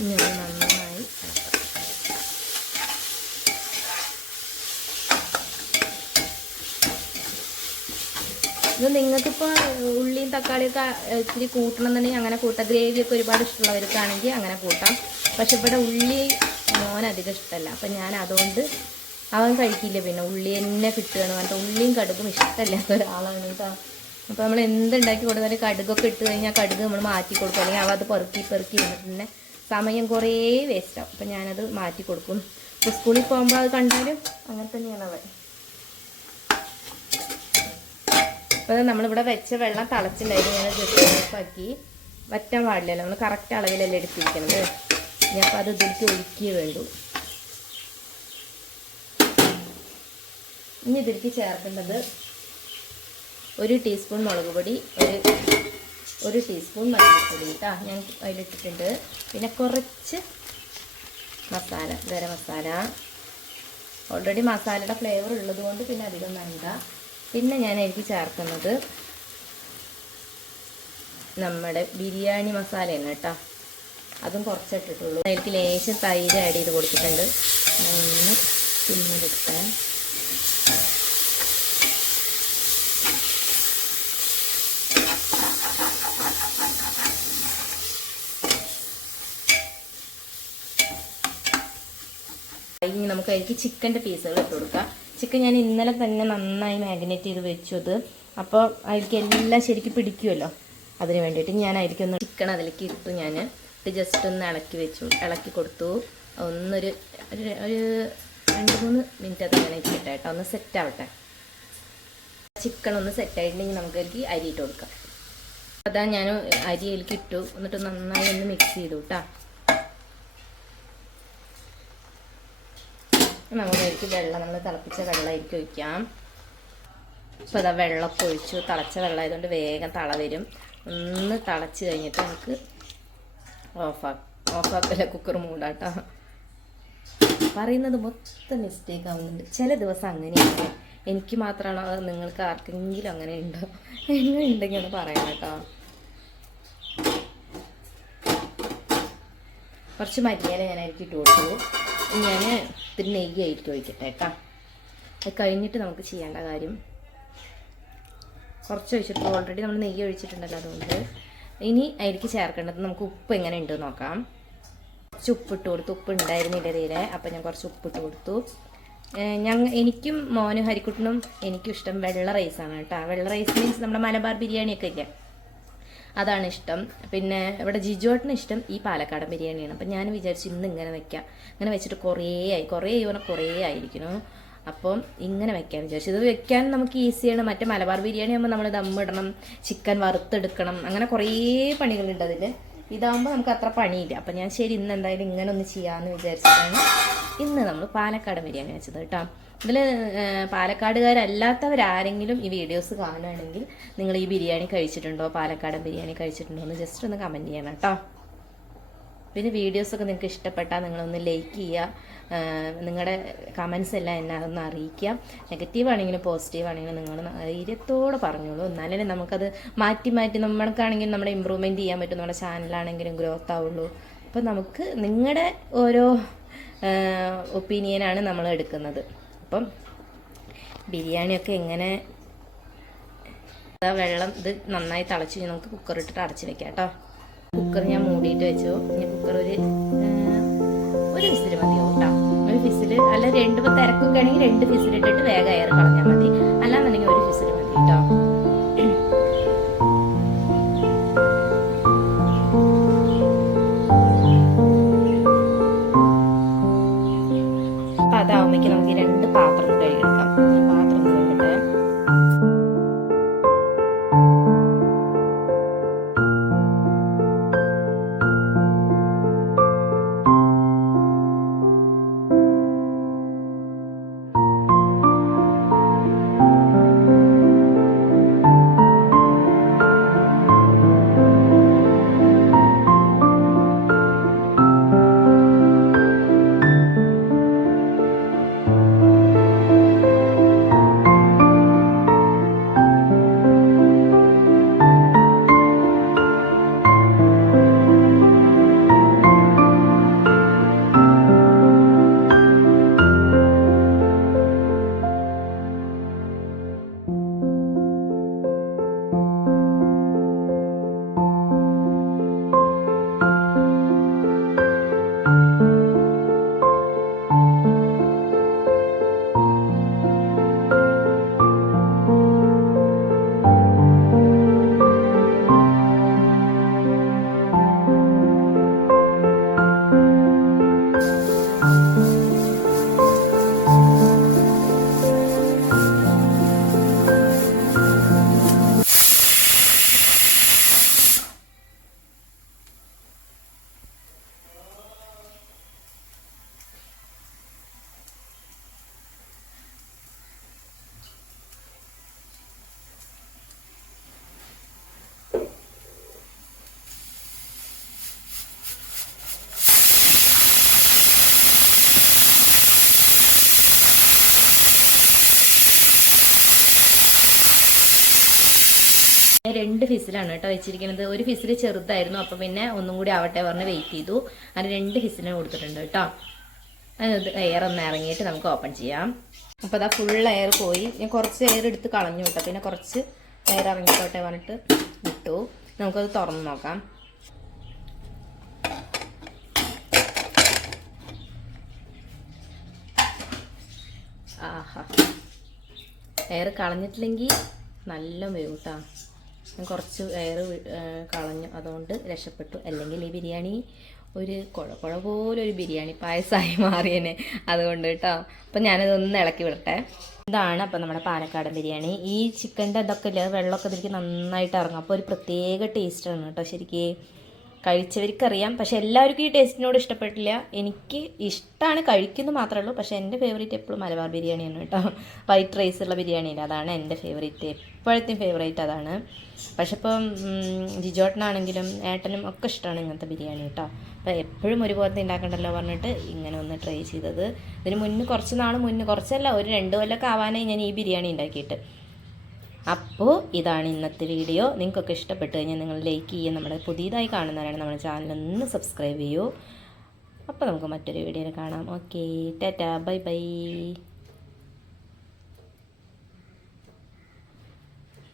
ഇനി നന്നായി ഇത് നിങ്ങൾക്കിപ്പോൾ ഉള്ളിയും തക്കാളിയൊക്കെ ഇച്ചിരി കൂട്ടണമെന്നുണ്ടെങ്കിൽ അങ്ങനെ കൂട്ടാം. ഗ്രേവിയൊക്കെ ഒരുപാട് ഇഷ്ടമുള്ളവർക്കാണെങ്കിൽ അങ്ങനെ കൂട്ടാം. പക്ഷെ ഇവിടെ ഉള്ളി മോനധികം ഇഷ്ടമല്ല. അപ്പം ഞാൻ അതുകൊണ്ട് അവൻ കഴിക്കില്ല. പിന്നെ ഉള്ളി തന്നെ കിട്ടുകയാണ് പറഞ്ഞിട്ട് ഉള്ളിയും കടുകും ഇഷ്ടമല്ലാത്ത ഒരാളാണ് കേട്ടോ. അപ്പോൾ നമ്മൾ എന്തുണ്ടാക്കി കൊടുത്താലും കടുകൊക്കെ ഇട്ട് കഴിഞ്ഞാൽ കടുക് നമ്മൾ മാറ്റി കൊടുക്കും. അല്ലെങ്കിൽ അവ അത് പെറുക്കി ഇരുന്നിട്ട് പിന്നെ സമയം കുറേ വേസ്റ്റാവും. അപ്പം ഞാനത് മാറ്റി കൊടുക്കും. ഇപ്പോൾ സ്കൂളിൽ പോകുമ്പോൾ അത് കണ്ടാലും അങ്ങനെ തന്നെയാണ് അവൻ. അപ്പോൾ നമ്മളിവിടെ വെച്ച വെള്ളം തിളച്ചിട്ടുണ്ടായിരുന്നു. ഞാൻ ജസ്റ്റ് ഓഫാക്കി. വറ്റാൻ പാടില്ലല്ലോ, നമ്മൾ കറക്റ്റ് അളവിലല്ലേ എടുത്തിരിക്കുന്നത്. ഇനി അപ്പോൾ അത് ഇതിലേക്ക് ഒഴിക്കേ വേണ്ടൂ. ഇനി ഇതിലേക്ക് ചേർക്കേണ്ടത് 1 ടീസ്പൂൺ മുളക് പൊടി, ഒരു ടീസ്പൂൺ മല്ലിപ്പൊടി കേട്ടോ ഞാൻ അതിലിട്ടിട്ടുണ്ട്. പിന്നെ കുറച്ച് മസാല, ഗരം മസാല. ഓൾറെഡി മസാലയുടെ ഫ്ലേവർ ഉള്ളത് കൊണ്ട് പിന്നെ അധികം വേണ്ട. പിന്നെ ഞാൻ അതിലേക്ക് ചേർക്കുന്നത് നമ്മുടെ ബിരിയാണി മസാലയാണ് കേട്ടോ. അതും കുറച്ചിട്ടിട്ടുള്ളൂ. അതിലേക്ക് ലേശം തൈര് ആഡ് ചെയ്ത് കൊടുത്തിട്ടുണ്ട്. ഒന്ന് പിന്നെടുക്കാൻ ഇനി നമുക്ക് അതിലേക്ക് ചിക്കൻ്റെ പീസുകൾ ഇട്ട് കൊടുക്കാം. ചിക്കൻ ഞാൻ ഇന്നലെ തന്നെ നന്നായി മാഗ്നേറ്റ് ചെയ്ത് വെച്ചത്. അപ്പോൾ അതിലേക്ക് എല്ലാം ശരിക്കും പിടിക്കുമല്ലോ, അതിന് വേണ്ടിയിട്ട് ഞാൻ അതിലേക്കൊന്ന് ചിക്കൻ അതിലേക്ക് ഇട്ടു. ഞാൻ ജസ്റ്റ് ഒന്ന് ഇളക്കി കൊടുത്തു. ഒന്നൊരു 2-3 മിനിറ്റ് അത് ഞാൻ ഇരിക്കട്ടെ കേട്ടോ, ഒന്ന് സെറ്റ് ആവട്ടെ. ചിക്കൻ ഒന്ന് സെറ്റ് ആയിട്ടുണ്ടെങ്കിൽ നമുക്ക് അതിലേക്ക് അരി ഇട്ട് കൊടുക്കാം. അതാ ഞാൻ അരി അതിലേക്ക് ഇട്ടു. എന്നിട്ട് നന്നായി ഒന്ന് മിക്സ് ചെയ്തു കേട്ടോ. നമുക്ക് വെള്ളം, നമ്മൾ തിളപ്പിച്ച വെള്ളമായിരിക്കും ഒഴിക്കാം. അപ്പോൾ അതാ വെള്ളമൊക്കെ ഒഴിച്ചു. തിളച്ച വെള്ളമായതുകൊണ്ട് വേഗം തള വരും. ഒന്ന് തിളച്ച് കഴിഞ്ഞിട്ട് നമുക്ക് ഓഫാക്കല്ല, കുക്കർ മൂടാട്ടോ. പറയുന്നത് മൊത്തം മിസ്റ്റേക്ക് ആവുന്നുണ്ട്. ചില ദിവസം അങ്ങനെയാണ്. എനിക്ക് മാത്രമാണോ അത് നിങ്ങൾക്ക് ആർക്കെങ്കിലും അങ്ങനെ ഉണ്ടോ? എങ്ങനെ ഉണ്ടെങ്കിൽ ഒന്ന് പറയാം കേട്ടോ. കുറച്ച് മല്ലിയില ഞാൻ അതിലേക്ക് ഇട്ട് കൊടുത്തു. ഞാൻ ഇത്തിരി നെയ്യ് ആയിരിക്കും ഒഴിക്കട്ടെ കേട്ടോ. അത് കഴിഞ്ഞിട്ട് നമുക്ക് ചെയ്യേണ്ട കാര്യം, കുറച്ച് ഒഴിച്ചിട്ട് ഓൾറെഡി നമ്മൾ നെയ്യ് ഒഴിച്ചിട്ടുണ്ടല്ലോ. അതുകൊണ്ട് ഇനി അതിലേക്ക് ചേർക്കേണ്ടത് നമുക്ക് ഉപ്പ് എങ്ങനെ ഉണ്ട് നോക്കാം. കുറച്ച് ഉപ്പിട്ട് കൊടുത്തു. ഉപ്പ് ഉണ്ടായിരുന്നില്ല തീരെ. അപ്പം ഞാൻ കുറച്ച് ഉപ്പിട്ട് കൊടുത്തു. എനിക്കും മോനും ഹരിക്കുട്ടനും എനിക്കും ഇഷ്ടം വെള്ള റൈസാണ് കേട്ടോ. വെള്ള റൈസ് മീൻസ് നമ്മുടെ മലബാർ ബിരിയാണിയൊക്കെ ഇല്ലേ, അതാണ് ഇഷ്ടം. പിന്നെ ഇവിടെ ജിജുവേട്ടന് ഇഷ്ടം ഈ പാലക്കാടൻ ബിരിയാണിയാണ്. അപ്പം ഞാൻ വിചാരിച്ചു ഇന്ന് ഇങ്ങനെ വെക്കാം. ഇങ്ങനെ വെച്ചിട്ട് കുറേ ആയിരിക്കുന്നു. അപ്പം ഇങ്ങനെ വെക്കാൻ വിചാരിച്ചു. ഇത് വെക്കാൻ നമുക്ക് ഈസിയാണ്. മറ്റേ മലബാർ ബിരിയാണി ആകുമ്പോൾ നമ്മൾ ദമ്മിടണം, ചിക്കൻ വറുത്തെടുക്കണം, അങ്ങനെ കുറേ പണികളുണ്ട് അതിൽ. ഇതാകുമ്പോൾ നമുക്ക് അത്ര പണിയില്ല. അപ്പം ഞാൻ ശരി ഇന്ന് എന്തായാലും ഇങ്ങനെ ഒന്ന് ചെയ്യാമെന്ന് വിചാരിച്ചിട്ടാണ് ഇന്ന് നമ്മൾ പാലക്കാടൻ ബിരിയാണി വെച്ചത് കേട്ടോ. ഇതിൽ പാലക്കാടുകാരല്ലാത്തവരാരെങ്കിലും ഈ വീഡിയോസ് കാണുകയാണെങ്കിൽ നിങ്ങൾ ഈ ബിരിയാണി കഴിച്ചിട്ടുണ്ടോ, പാലക്കാടൻ ബിരിയാണി കഴിച്ചിട്ടുണ്ടോ എന്ന് ജസ്റ്റ് ഒന്ന് കമൻറ്റ് ചെയ്യണം കേട്ടോ. പിന്നെ വീഡിയോസൊക്കെ നിങ്ങൾക്ക് ഇഷ്ടപ്പെട്ടാൽ നിങ്ങളൊന്ന് ലൈക്ക് ചെയ്യുക. നിങ്ങളുടെ കമൻസ് എല്ലാം എന്നെ അതൊന്ന് അറിയിക്കുക. നെഗറ്റീവ് ആണെങ്കിലും പോസിറ്റീവ് ആണെങ്കിലും നിങ്ങൾ ധൈര്യത്തോടെ പറഞ്ഞോളൂ. എന്നാലേ നമുക്കത് മാറ്റി നമ്മൾക്കാണെങ്കിലും നമ്മുടെ ഇമ്പ്രൂവ്മെൻറ്റ് ചെയ്യാൻ പറ്റും. നമ്മുടെ ചാനലാണെങ്കിലും ഗ്രോത്ത് ആവുള്ളൂ. അപ്പോൾ നമുക്ക് നിങ്ങളുടെ ഓരോ ഒപ്പീനിയനാണ് നമ്മൾ എടുക്കുന്നത്. അപ്പം ബിരിയാണിയൊക്കെ എങ്ങനെ വെള്ളം ഇത് നന്നായി തിളച്ച് നമുക്ക് കുക്കറിട്ടിട്ട് അടച്ച് വെക്കാം കേട്ടോ. കുക്കർ ഞാൻ മൂടിയിട്ട് വെച്ചു. ഇനി കുക്കർ ഒരു വിസിൽ മതിയാവും കേട്ടോ. ഒരു വിസിൽ അല്ല, 2 തിരക്കൊക്കെ ആണെങ്കിൽ 2 വിസിലിട്ടിട്ട് വേഗം എയർ കളഞ്ഞാൽ മതി. അല്ലാന്നുണ്ടെങ്കിൽ ഒരു വിസിൽ മതി കേട്ടോ. അപ്പം അതാവുമ്പോഴേക്കും നമുക്ക് 2 പാത്രം കഴുകിയെടുക്കാം. പാത്രം കഴുകട്ടെ. 2 ഫിസിലാണ് കേട്ടോ വെച്ചിരിക്കുന്നത്. ഒരു ഫിസിൽ ചെറുതായിരുന്നു, അപ്പോൾ പിന്നെ ഒന്നും കൂടി ആവട്ടെ പറഞ്ഞ് വെയിറ്റ് ചെയ്തു. അങ്ങനെ 2 ഫിസിലിന് കൊടുത്തിട്ടുണ്ട് കേട്ടോ. അത് എയർ ഒന്ന് ഇറങ്ങിയിട്ട് നമുക്ക് ഓപ്പൺ ചെയ്യാം. അപ്പോൾ അതാ ഫുൾ എയർ പോയി. ഞാൻ കുറച്ച് എയർ എടുത്ത് കളഞ്ഞു കേട്ടോ. പിന്നെ കുറച്ച് എയർ ഇറങ്ങിക്കോട്ടെ പറഞ്ഞിട്ട് വിട്ടു. നമുക്കത് തുറന്ന് നോക്കാം. ആഹാ, എയർ കളഞ്ഞിട്ടില്ലെങ്കിൽ നല്ല വേവും കേട്ടോ. ഞാൻ കുറച്ച് എയർ കളഞ്ഞു, അതുകൊണ്ട് രക്ഷപ്പെട്ടു. അല്ലെങ്കിൽ ഈ ബിരിയാണി ഒരു കുഴ പോലെ ഒരു ബിരിയാണി പായസമായി മാറിയേനെ, അതുകൊണ്ട് കേട്ടോ. അപ്പം ഞാനതൊന്ന് ഇളക്കി വിടട്ടെ. ഇതാണ് അപ്പം നമ്മുടെ പാലക്കാടൻ ബിരിയാണി. ഈ ചിക്കൻ്റെ ഇതൊക്കെ ഇല്ല, വെള്ളമൊക്കെ ഇതിലേക്ക് നന്നായിട്ട് ഇറങ്ങും. അപ്പോൾ ഒരു പ്രത്യേക ടേസ്റ്റാണ് കേട്ടോ. ശരിക്കും കഴിച്ചവർക്കറിയാം. പക്ഷെ എല്ലാവർക്കും ഈ ടേസ്റ്റിനോട് ഇഷ്ടപ്പെട്ടില്ല. എനിക്ക് ഇഷ്ടമാണ്, കഴിക്കുന്നു മാത്രമേ ഉള്ളൂ. പക്ഷേ എൻ്റെ ഫേവറേറ്റ് എപ്പോഴും മലബാർ ബിരിയാണിയാണ് കേട്ടോ. വൈറ്റ് റൈസ് ഉള്ള ബിരിയാണിയില്ല, അതാണ് എൻ്റെ ഫേവറേറ്റ്, എപ്പോഴത്തെയും ഫേവറേറ്റ് അതാണ്. പക്ഷെ ഇപ്പം ജിജോട്ടനാണെങ്കിലും ഏട്ടനും ഒക്കെ ഇഷ്ടമാണ് ഇങ്ങനത്തെ ബിരിയാണി കേട്ടോ. അപ്പോൾ എപ്പോഴും ഒരുപോലത്തെ ഉണ്ടാക്കണ്ടല്ലോ പറഞ്ഞിട്ട് ഇങ്ങനെ ഒന്ന് ട്രൈ ചെയ്തത്. ഇതിന് മുന്നേ കുറച്ച് നാൾ മുന്നേ, കുറച്ചല്ല ഒരു 2 കൊല്ലമൊക്കെ ആവാനായി ഞാൻ ഈ ബിരിയാണി ഉണ്ടാക്കിയിട്ട്. അപ്പോൾ ഇതാണ് ഇന്നത്തെ വീഡിയോ. നിങ്ങൾക്കൊക്കെ ഇഷ്ടപ്പെട്ട് കഴിഞ്ഞാൽ നിങ്ങൾ ലൈക്ക് ചെയ്യുക. നമ്മുടെ പുതിയതായി കാണുന്നവരാണ് നമ്മുടെ ചാനൽ ഒന്ന് സബ്സ്ക്രൈബ് ചെയ്യൂ. അപ്പോൾ നമുക്ക് മറ്റൊരു വീഡിയോയിൽ കാണാം. Okay, Tata, bye bye.